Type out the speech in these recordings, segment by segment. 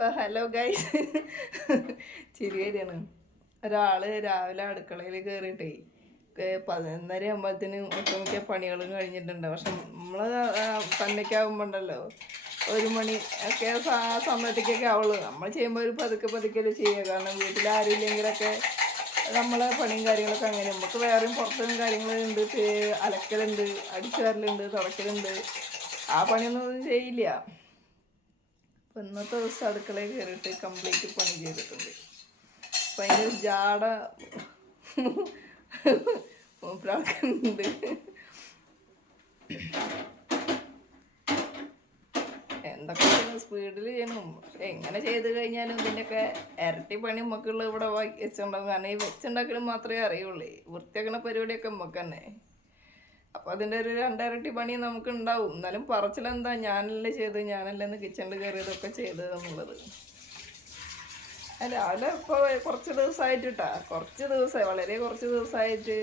Hello guys. ചിരി ഒരാൾ രാവിലെ അടുക്കളയിൽ കയറിയിട്ടേ പതിനൊന്നര ആകുമ്പോഴത്തേന് ഒട്ടുമിക്ക പണികളും കഴിഞ്ഞിട്ടുണ്ട്. പക്ഷെ നമ്മൾ പണ്ടൊക്കെ ആകുമ്പോൾ ഉണ്ടല്ലോ ഒരു മണി ഒക്കെ ആ സമയത്തേക്കൊക്കെ ആവുള്ളൂ. നമ്മൾ ചെയ്യുമ്പോൾ ഒരു പതുക്കെ പതുക്കെ ചെയ്യുക. കാരണം വീട്ടിൽ ആരും ഇല്ലെങ്കിലൊക്കെ നമ്മളെ പണിയും കാര്യങ്ങളൊക്കെ അങ്ങനെ നമുക്ക് വേറെയും പുറത്തും കാര്യങ്ങളുണ്ട്. അലക്കലുണ്ട് അടിച്ചു വരലുണ്ട് തുടക്കലുണ്ട്. ആ പണിയൊന്നും ചെയ്യില്ല. അപ്പം ഇന്നത്തെ ദിവസം അടുക്കളയിൽ കയറിയിട്ട് കംപ്ലീറ്റ് പണി ചെയ്തിട്ടുണ്ട്. അപ്പം അതിന്റെ ജാട മൂപ്പരാക്കുന്നുണ്ട്. എന്തൊക്കെ സ്പീഡിൽ ചെയ്യണം എങ്ങനെ ചെയ്ത് കഴിഞ്ഞാലും ഇതിന്റെയൊക്കെ ഇരട്ടി പണി നമുക്കുള്ള ഇവിടെ വെച്ചിട്ടുണ്ടാകും കാരണം ഈ വെച്ചുണ്ടാക്കലും മാത്രമേ അറിയുള്ളൂ. വൃത്തിയാക്കണ പരിപാടിയൊക്കെ നമുക്ക് തന്നെ. അപ്പോൾ അതിന്റെ ഒരു രണ്ടരട്ടി പണി നമുക്ക് ഉണ്ടാവും എന്നാലും പറച്ചിലെന്താ? ഞാനല്ലേ ചെയ്ത് ഞാനല്ലേന്ന് കിച്ചണിൽ കയറിയതൊക്കെ ചെയ്തത് എന്നുള്ളത്. രാവിലെ ഇപ്പോൾ കുറച്ച് ദിവസമായിട്ടാ കുറച്ച് ദിവസമായി വളരെ കുറച്ച് ദിവസമായിട്ട്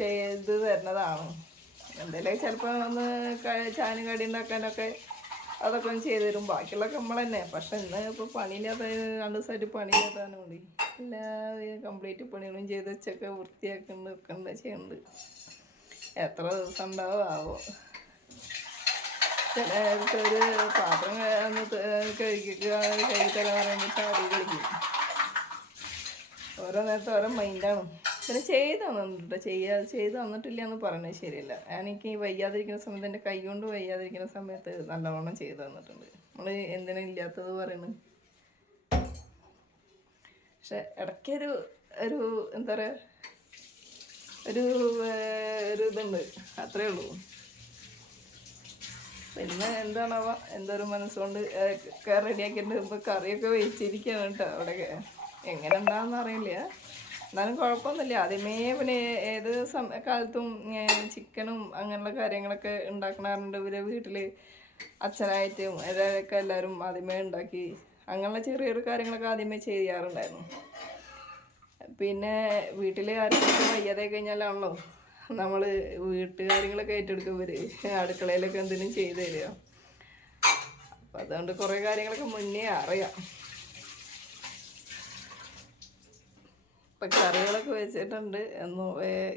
ചെയ്ത് തരുന്നതാണ്. എന്തെങ്കിലും ചിലപ്പോൾ ഒന്ന് ചാനു കടി ഉണ്ടാക്കാനൊക്കെ അതൊക്കെ ഒന്ന് ചെയ്ത് തരും. ബാക്കിയുള്ളതൊക്കെ നമ്മൾ തന്നെ പക്ഷെ ഇന്ന് ഇപ്പോൾ പണിയില്ലാത്ത രണ്ട് ദിവസമായിട്ട് പണിയില്ലാത്തതാണ് എല്ലാ കംപ്ലീറ്റ് പണികളും ചെയ്ത് വെച്ചൊക്കെ വൃത്തിയാക്കുന്നുണ്ട് വെക്കുന്നുണ്ട് ചെയ്യുന്നുണ്ട് എത്ര ദിവസം ഉണ്ടാവും ആവോ ചില ഒരു പാത്രം കഴിക്കുക കഴുകിക്കുക പറയുമ്പോൾ ചാടി കളിക്കും. ഓരോ നേരത്തെ ഓരോ മൈൻഡാണ് പിന്നെ ചെയ്ത് തന്നിട്ടുണ്ട്. ചെയ്യാ ചെയ്ത് തന്നിട്ടില്ല എന്ന് പറയുന്നത് ശരിയല്ല. എനിക്ക് ഈ വയ്യാതിരിക്കുന്ന സമയത്ത് എന്റെ കൈ കൊണ്ട് വയ്യാതിരിക്കുന്ന സമയത്ത് നല്ലവണ്ണം ചെയ്ത് തന്നിട്ടുണ്ട്. നമ്മൾ എന്തിനാ ഇല്ലാത്തത് പറയുന്നു പക്ഷെ ഇടയ്ക്കൊരു ഒരു എന്താ പറയുക ഒരു ഇതുണ്ട് അത്രേ ഉള്ളൂ. പിന്നെ എന്താണവ? എന്തൊരു മനസ്സുകൊണ്ട് റെഡിയാക്കിയിട്ട് ഇപ്പൊ കറിയൊക്കെ വെച്ചിരിക്കുകയാണ് കേട്ടോ അവിടെ. എങ്ങനെ ഉണ്ടാന്ന് അറിയില്ല. എന്നാലും കുഴപ്പമൊന്നുമില്ല. ആദ്യമേ പിന്നെ ഏത് സമ കാലത്തും ചിക്കനും അങ്ങനെയുള്ള കാര്യങ്ങളൊക്കെ ഉണ്ടാക്കണാറുണ്ട്. ഇവരെ വീട്ടിൽ അച്ഛനായിട്ടും ഇവരൊക്കെ എല്ലാവരും ആദ്യമേ ഉണ്ടാക്കി അങ്ങനെയുള്ള ചെറിയ ചെറിയ കാര്യങ്ങളൊക്കെ ആദ്യമേ ചെയ്യാറുണ്ടായിരുന്നു. പിന്നെ വീട്ടിൽ ആരും വയ്യാതെ കഴിഞ്ഞാലാണല്ലോ? നമ്മൾ വീട്ടുകാര്യങ്ങളൊക്കെ ഏറ്റെടുക്കും ഇവർ അടുക്കളയിലൊക്കെ എന്തെങ്കിലും ചെയ്തു തരിക അപ്പം അതുകൊണ്ട് കുറേ കാര്യങ്ങളൊക്കെ മുന്നേ അറിയാം. ഇപ്പം കറികളൊക്കെ വെച്ചിട്ടുണ്ട്. എന്ന്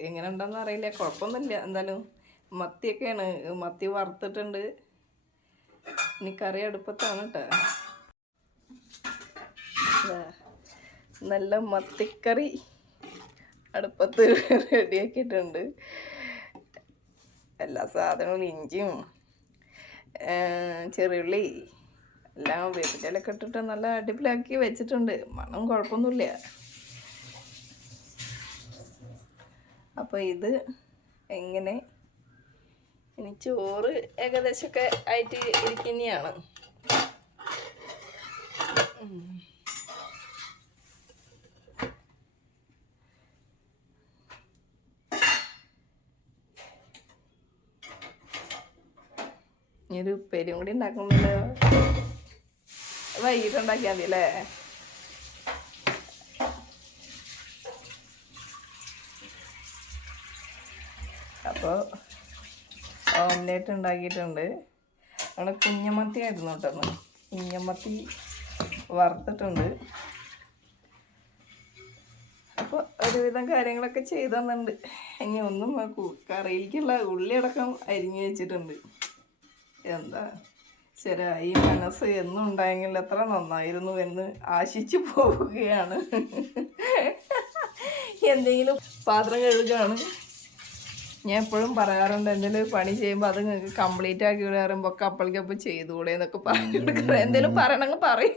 എങ്ങനെ ഉണ്ടെന്ന് അറിയില്ല. കുഴപ്പമൊന്നുമില്ല എന്തായാലും മത്തിയൊക്കെയാണ് മത്തി വറുത്തിട്ടുണ്ട്. ഇനി കറി അടുപ്പത്താണ് കേട്ടോ നല്ല മത്തിക്കറി. അടുപ്പത്ത് റെഡിയാക്കിയിട്ടുണ്ട്. എല്ലാ സാധനവും ഇഞ്ചിയും ചെറിയുള്ളി എല്ലാം വേപ്പിച്ചാലൊക്കെ ഇട്ടിട്ട് നല്ല അടിപൊളിയാക്കി വെച്ചിട്ടുണ്ട്. മണം കുഴപ്പമൊന്നുമില്ല. അപ്പോൾ ഇത് എങ്ങനെ? ഇനി ചോറ് ഏകദേശമൊക്കെ ആയിട്ട് ഇരിക്കുന്നതാണ്. ഒരു ഉപ്പേരിയും കൂടി ഉണ്ടാക്കുന്നുണ്ട് വൈകിട്ട് ഉണ്ടാക്കിയാൽ മതി അല്ലേ? അപ്പോൾ ഓംലേറ്റ് ഉണ്ടാക്കിയിട്ടുണ്ട്. അവിടെ കുഞ്ഞമത്തി ആയിരുന്നു കേട്ടോ കുഞ്ഞമത്തി വറുത്തിട്ടുണ്ട്. അപ്പോൾ ഒരുവിധം കാര്യങ്ങളൊക്കെ ചെയ്തു തന്നിട്ടുണ്ട്. ഇനി ഒന്നും കറിയിലേക്കുള്ള ഉള്ളിയടക്കം അരിഞ്ഞു വെച്ചിട്ടുണ്ട്. എന്താ ശരി ഈ മനസ്സ് എന്നും ഉണ്ടായെങ്കിൽ എത്ര നന്നായിരുന്നു എന്ന് ആശിച്ചു പോവുകയാണ് എന്തെങ്കിലും പാത്രം കഴുകുകയാണ് ഞാൻ എപ്പോഴും പറയാറുണ്ട് എന്തെങ്കിലും പണി ചെയ്യുമ്പോൾ അത് നിങ്ങൾക്ക് കംപ്ലീറ്റ് ആക്കി പറയുമ്പോൾ ഒക്കെ അപ്പോഴേക്കപ്പോൾ ചെയ്തുകൂടെ എന്നൊക്കെ പറഞ്ഞു കൊടുക്കണം എന്തെങ്കിലും പറയണമെങ്കിൽ പറയും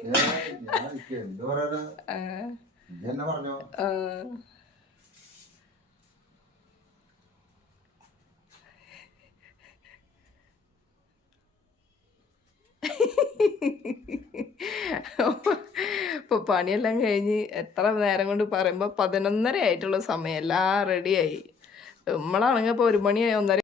ഞാൻ എന്ത് പറയാനാ ആ, ഇതെന്നെ പറഞ്ഞോ ആ. ഇപ്പൊ പണിയെല്ലാം കഴിഞ്ഞ് എത്ര നേരം കൊണ്ട് പറയുമ്പോൾ പതിനൊന്നര ആയിട്ടുള്ള സമയം എല്ലാം റെഡിയായി നമ്മളാണെങ്കിൽ ഇപ്പോൾ ഒരു മണി ഒന്നര